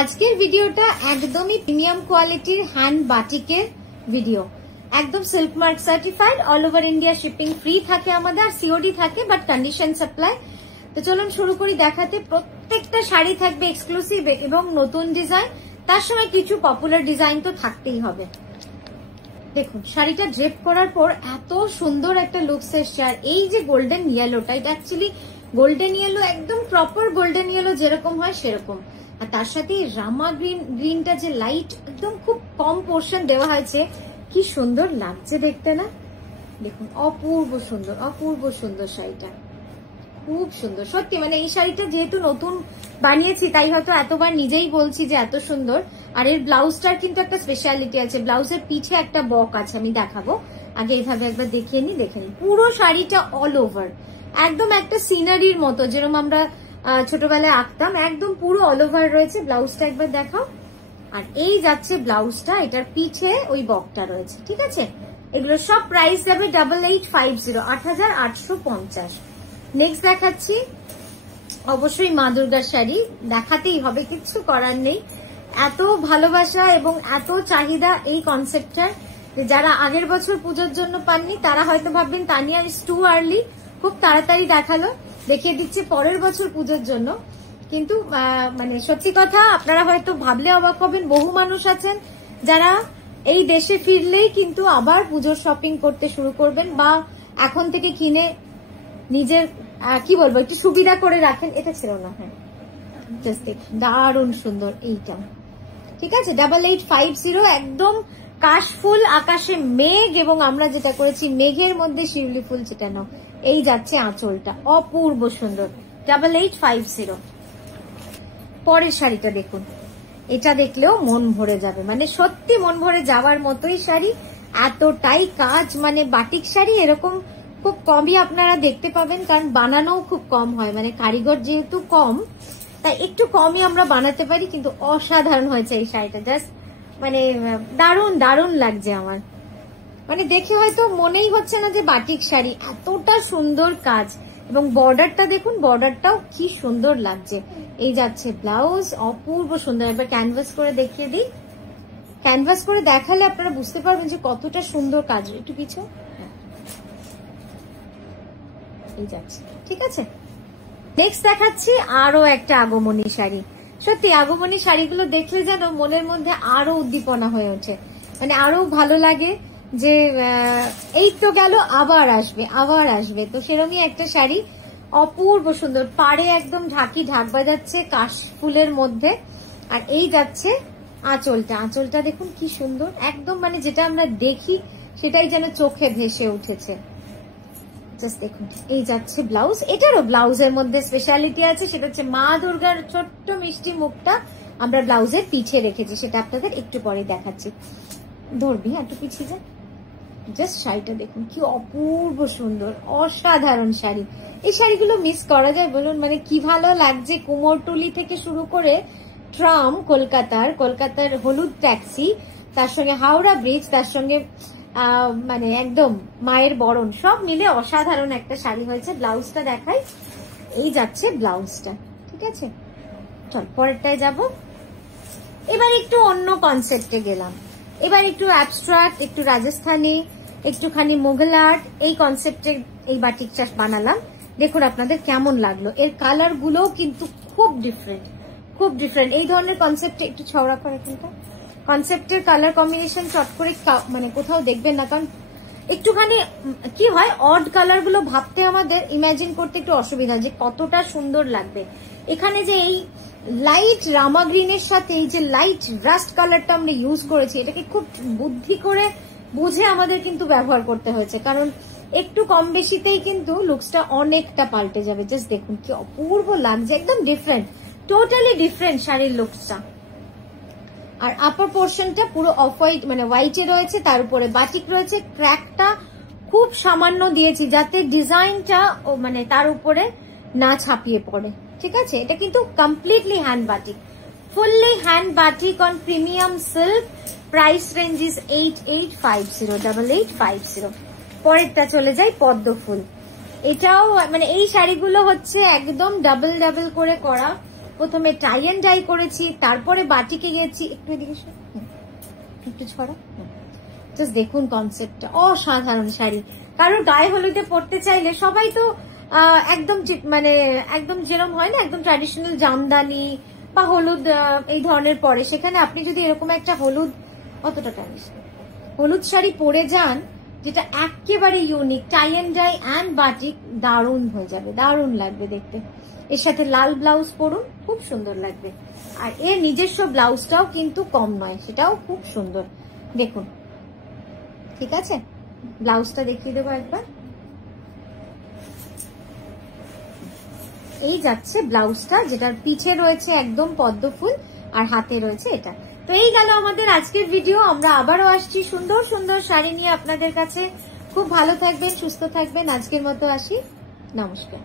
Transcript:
আজকের ভিডিওটা একদমই প্রিমিয়াম কোয়ালিটির হ্যান্ড বাটিকের ভিডিও, একদম silk mark certified, all over India shipping free থাকে আমাদের, আর সিওডি থাকে বাট কন্ডিশন সাপ্লাই। তো চলুন শুরু করি দেখাতে। প্রত্যেকটা শাড়ি থাকবে এক্সক্লুসিভ এবং নতুন ডিজাইন, তার সঙ্গে কিছু পপুলার ডিজাইন তো থাকতেই হবে। দেখুন শাড়িটা ড্রেপ করার পর এত সুন্দর একটা লুকস এসছে। আর এই যে গোল্ডেন ইয়েলোটা, এটা অ্যাকচুয়ালি গোল্ডেন ইয়েলো, একদম প্রপার গোল্ডেন ইয়েলো যেরকম হয় সেরকম। আর তার সাথে রামা গ্রিনটা যে লাইট, একদম খুব কম পোর্শন দেওয়া হয়েছে, কি সুন্দর লাগছে দেখতে না? দেখুন অপূর্ব সুন্দর, অপূর্ব সুন্দর শাড়িটা, খুব সুন্দর সত্যি। মানে এই শাড়িটা যেহেতু নতুন বানিয়েছি তাই হয়তো এতবার নিজেই বলছি যে এত সুন্দর। আর এর ব্লাউজটার কিন্তু একটা স্পেশালিটি আছে, ব্লাউজের পিঠে একটা বক আছে, আমি দেখাবো। আগে এইভাবে একবার দেখিয়ে নি, দেখে নি। পুরো শাড়িটা অল ওভার একদম একটা সিনারির মতো, যেরকম আমরা ছোটবেলায় আঁকতাম, একদম পুরো অল ওভার রয়েছে। ব্লাউজটা একবার দেখাও। আর এই যাচ্ছে ব্লাউজটা, এটার পিঠে ওই বকটা রয়েছে, ঠিক আছে। এগুলো সব প্রাইস যাবে 8850, 8850। নেক্সট দেখাচ্ছি অবশ্যই মা দুর্গার শাড়ি, দেখাতেই হবে, কিচ্ছু করার নেই। এত ভালোবাসা এবং এত চাহিদা এই কনসেপ্টটার, যারা আগের বছর পুজোর জন্য পাননি তারা হয়তো ভাববেন তানিয়া ইজ টু আর্লি, খুব তাড়াতাড়ি দেখালো, দেখিয়ে দিচ্ছে পরের বছর পুজোর জন্য। কিন্তু মানে সত্যি কথা, আপনারা হয়তো ভাবলে অবাক হবেন, বহু মানুষ আছেন যারা এই দেশে ফিরলেই কিন্তু আবার পুজোর শপিং করতে শুরু করবেন, বা এখন থেকে কিনে নিজের কি বলবো একটু সুবিধা করে রাখেন। এটা ছিল না, হ্যাঁ জাস্ট দেখুন দারুণ সুন্দর এইটা, ঠিক আছে। 8850, একদম কাশফুল, আকাশে মেঘ, এবং আমরা যেটা করেছি মেঘের মধ্যে শিউলি ফুল ছিটানো। এই যাচ্ছে আঁচলটা, অপূর্ব সুন্দর, 8850। পরের শাড়িটা দেখুন, এটা দেখলেও মন ভরে যাবে, মানে সত্যি মন ভরে যাওয়ার মতোই শাড়ি। এতটাই কাজ, মানে বাটিক শাড়ি এরকম খুব কমই আপনারা দেখতে পাবেন, কারণ বানানোও খুব কম হয়, মানে কারিগর যেহেতু কম তাই একটু কমই আমরা বানাতে পারি। কিন্তু অসাধারণ হয়েছে এই শাড়িটা, জাস্ট মানে দারুণ দারুণ লাগছে আমার, মানে দেখে হয়তো মনেই হচ্ছে না যে বাটিক শাড়ি, এতটা সুন্দর কাজ। এবং বর্ডারটা দেখুন, বর্ডারটাও কি সুন্দর লাগছে। এই যাচ্ছে ব্লাউজ, অপূর্ব সুন্দর। এবার ক্যানভাস করে দেখিয়ে দিই, ক্যানভাস করে দেখালে আপনারা বুঝতে পারবেন যে কতটা সুন্দর কাজ। একটু পিছু, এই যাচ্ছে, ঠিক আছে। নেক্সট দেখাচ্ছি আরো একটা আগমনী শাড়ি। সত্যি আগমনী শাড়িগুলো দেখলে যেন মনের মধ্যে আরো উদ্দীপনা হয়ে ওঠে, মানে আরো ভালো লাগে যে এই তো গেল, আবার আসবে আবার আসবে। তো সেরকমই একটা শাড়ি, অপূর্ব সুন্দর, পাড়ে একদম ঢাকি ঢাক বাজাচ্ছে কাশ ফুলের মধ্যে। আর এই যাচ্ছে আঁচলটা, আঁচলটা দেখুন কি সুন্দর, একদম মানে যেটা আমরা দেখি সেটাই যেন চোখে ভেসে উঠেছে। জাস্ট দেখুন এই যাচ্ছে ব্লাউজ, এটারও ব্লাউজের মধ্যে স্পেশালিটি আছে, সেটা হচ্ছে মা দুর্গার ছোট্ট মিষ্টি মুখটা আমরা ব্লাউজের পিছে রেখেছি, সেটা আপনাদের একটু পরে দেখাচ্ছি। ধরবি একটু পিছিয়ে যায়। জাস্ট শাড়িটা দেখুন কি অপূর্ব সুন্দর, অসাধারণ শাড়ি। এই শাড়িগুলো মিস করা যায় বলুন? মানে কি ভালো লাগছে। কুমোরটুলি থেকে শুরু করে ট্রাম, কলকাতার হলুদ ট্যাক্সি, তার সঙ্গে হাওড়া ব্রিজ, তার সঙ্গে মানে একদম মায়ের বরণ, সব মিলে অসাধারণ একটা শাড়ি হয়েছে। ব্লাউজটা দেখাই, এই যাচ্ছে ব্লাউজটা, ঠিক আছে। চল পরেরটায় যাব। এবার একটু অন্য কনসেপ্টে গেলাম, এবার একটু অ্যাবস্ট্রাক্ট, একটু রাজস্থানী, একটুখানি মোগল আর্ট, এই কনসেপ্টে এই বাটিকটা বানালাম। দেখুন আপনাদের কেমন লাগলো। এর কালার গুলোও কিন্তু খুব ডিফারেন্ট, খুব ডিফারেন্ট। এই ধরনের কনসেপ্টে একটু ছড়া করে কিন্তু কনসেপ্টের কালার কম্বিনেশন চট করে মানে কোথাও দেখবেন না, কারণ একটুখানি কি হয়, অড কালার গুলো ভাবতে আমাদের ইমাজিন করতে একটু অসুবিধা, যে কতটা সুন্দর লাগবে। এখানে যে এই লাইট রামা গ্রিনের সাথে এই যে লাইট রাস্ট কালারটা আমরা ইউজ করেছি, এটাকে খুব বুদ্ধি করে বুঝে আমাদের কিন্তু ব্যবহার করতে হয়েছে, কারণ একটু কম বেশিতেই কিন্তু লুকসটা অনেকটা পাল্টে যাবে। জাস্ট দেখুন কি অপূর্ব লাগছে, একদম ডিফারেন্ট, টোটালি ডিফারেন্ট শাড়ির লুকসটা। আর আপার পোর্শনটা পুরো অফ হোয়াইট, মানে হোয়াইটে রয়েছে, তার উপরে বাটিক রয়েছে। ক্র্যাকটা খুব সামান্য দিয়েছি যাতে ডিজাইনটা মানে তার উপরে না ছাপিয়ে পড়ে, ঠিক আছে। এটা কিন্তু completely hand batik, fully hand batik on premium silk. Price range is 8850, 8850। পরেরটা চলে যাই পদ্ম ফুল। এটাও মানে এই শাড়িগুলো হচ্ছে একদম ডাবল ডাবল করে করা, প্রথমে টাই এন্ড ডাই করেছি, তারপরে বাটিকে গেছি। একটু এদিকে একটু ছড়া, জাস্ট দেখুন কনসেপ্টটা অসাধারণ শাড়ি। কারো গায়ে হলুদে পড়তে চাইলে সবাই তো একদম মানে একদম যেরকম হয় না একদম ট্র্যাডিশনাল জামদানি বা হলুদ এই ধরনের পরে, সেখানে আপনি যদি এরকম একটা অতটা হলুদ শাড়ি পরে যান যেটা একেবারে unique, tie and dye and batik, দারুণ হয়ে যাবে, দারুণ লাগবে দেখতে। এর সাথে লাল ব্লাউজ পরুন, খুব সুন্দর লাগবে। আর এর নিজস্ব ব্লাউজটাও কিন্তু কম নয়, সেটাও খুব সুন্দর দেখুন। ঠিক আছে, ব্লাউজটা দেখিয়ে দেবো একবার। এই যাচ্ছে ব্লাউজটা, যেটার পিঠে রয়েছে একদম পদ্ম ফুল আর হাতে রয়েছে এটা। তো এই গেল আমাদের আজকের ভিডিও। আমরা আবারও আসছি সুন্দর সুন্দর শাড়ি নিয়ে আপনাদের কাছে। খুব ভালো থাকবেন, সুস্থ থাকবেন। আজকের মতো আসি, নমস্কার।